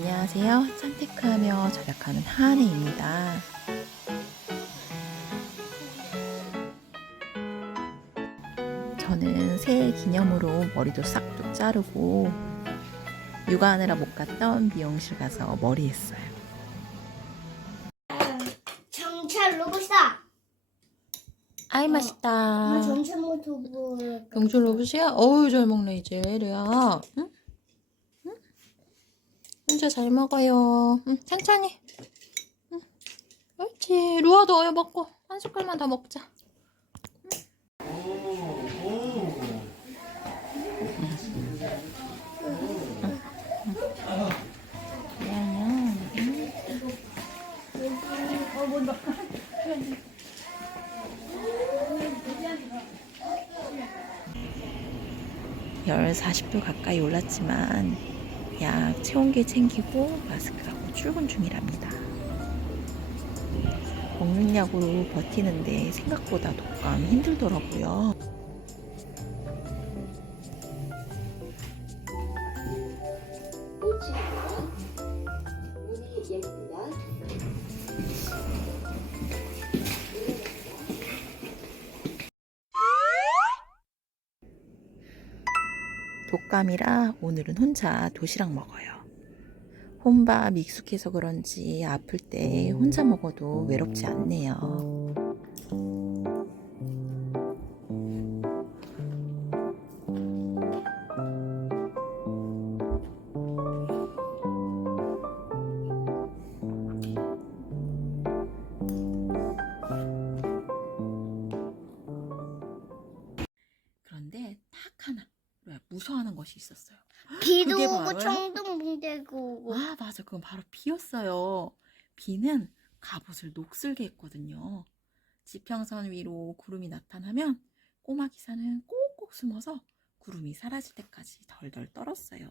안녕하세요. 산테크하며 절약하는 하은혜입니다. 저는 새해 기념으로 머리도 싹둑 자르고 육아하느라 못 갔던 미용실 가서 머리 했어요. 정찰 로봇이다. 아이 맛있다. 아, 정찰 모토브. 경주 로봇이야? 어우 잘 먹네 이제 레아. 응? 응? 혼자 잘 먹어요. 응, 천천히. 응. 옳지. 루아도 어여 먹고 한 숟갈만 더 먹자. 열 40도 가까이 올랐지만 약 체온계 챙기고 마스크하고 출근 중이랍니다. 먹는 약으로 버티는데 생각보다 독감 힘들더라고요. 독감이라 오늘은 혼자 도시락 먹어요. 혼밥 익숙해서 그런지 아플 때 혼자 먹어도 외롭지 않네요. 왜 무서워하는 것이 있었어요. 비도 오고? 청동 붕대고 오고. 아, 맞아. 그건 바로 비였어요. 비는 갑옷을 녹슬게 했거든요. 지평선 위로 구름이 나타나면 꼬마 기사는 꼭꼭 숨어서 구름이 사라질 때까지 덜덜 떨었어요.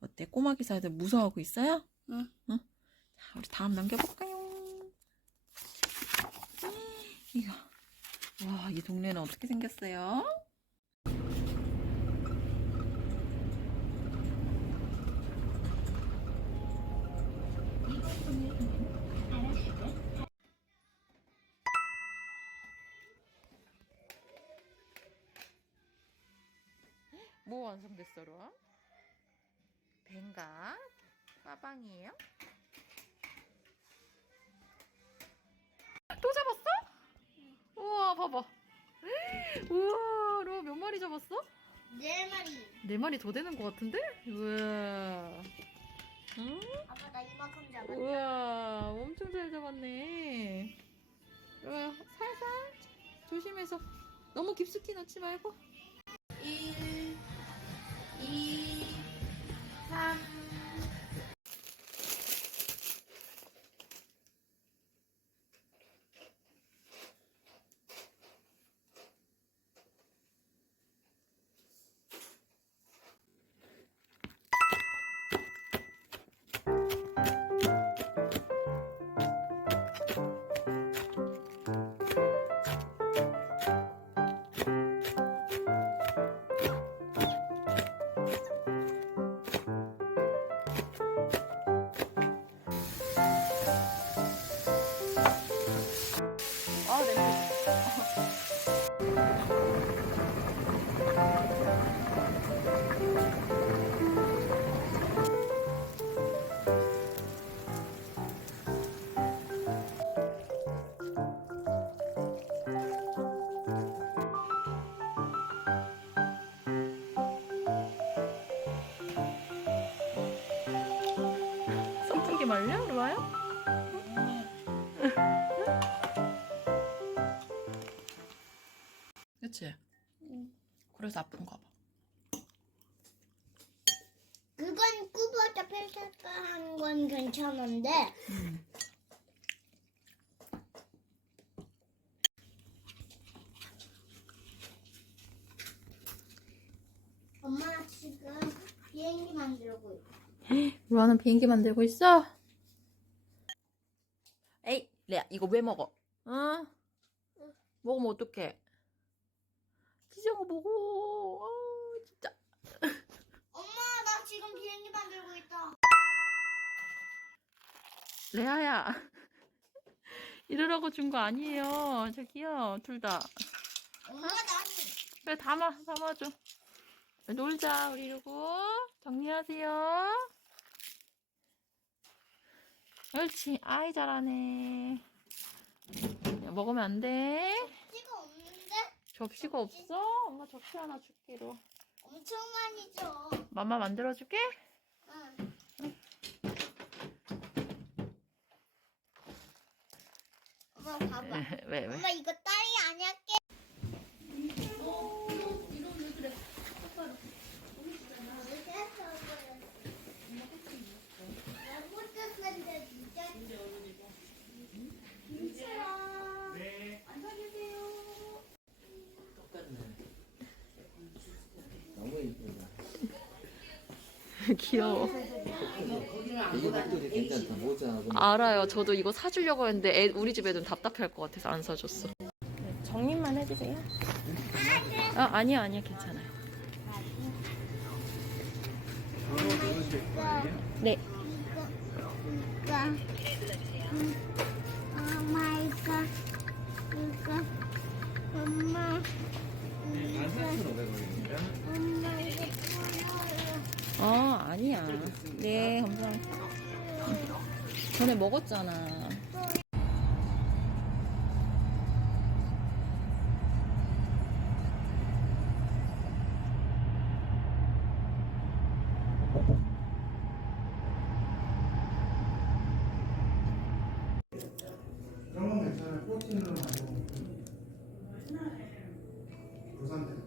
어때? 꼬마 기사들 무서워하고 있어요? 응. 응? 자, 우리 다음 넘겨볼까요? 이거. 와, 이 동네는 어떻게 생겼어요? 뭐 완성됐어, 로아? 뱅가? 빠방이에요? 또 잡았어? 우와, 봐봐. 우와, 로아 몇 마리 잡았어? 네 마리. 네 마리 더 되는 것 같은데? 우와. 응? 아빠 나 이만큼 잡았다. 우와, 엄청 잘 잡았네. 로아, 살살 조심해서 너무 깊숙이 넣지 말고. 1, 2, 3. 선풍기 말려, 루아야? 그치? 응. 그래서 아픈가 봐. 그건 꾸버져 펼쳤다 한건 괜찮은데 음. 엄마 지금 비행기 만들고 있어. 루아는 비행기 만들고 있어? 레아, 이거 왜 먹어? 응? 먹으면 어떡해? 기저귀 먹어. 아, 진짜. 엄마 나 지금 비행기 만들고 있다. 레아야. 이러라고 준 거 아니에요. 저기요, 둘 다. 엄마 나는 그래, 담아, 담아줘. 놀자, 우리 이러고. 정리하세요. 옳지. 아이, 잘하네. 야, 먹으면 안 돼. 찍어 없는데 접시가 없어? 엄마 접시 하나 줄게로. 엄청 많이 줘. 맘마 만들어줄게? 응. 엄마 봐봐. 왜, 왜? 엄마 이거 딸이 아니야 깨. 네. 너무 이쁘다. 귀여워. 알아요. 저도 이거 사주려고 했는데 애, 우리 집 애들은 답답할 것 같아서 안 사줬어. 정리만 해주세요. 아, 아니요, 아니요, 괜찮아요. 네. 이거 엄마 전에 먹었잖아. 그런 건 괜찮아요. 꽃티는 말고 부산 대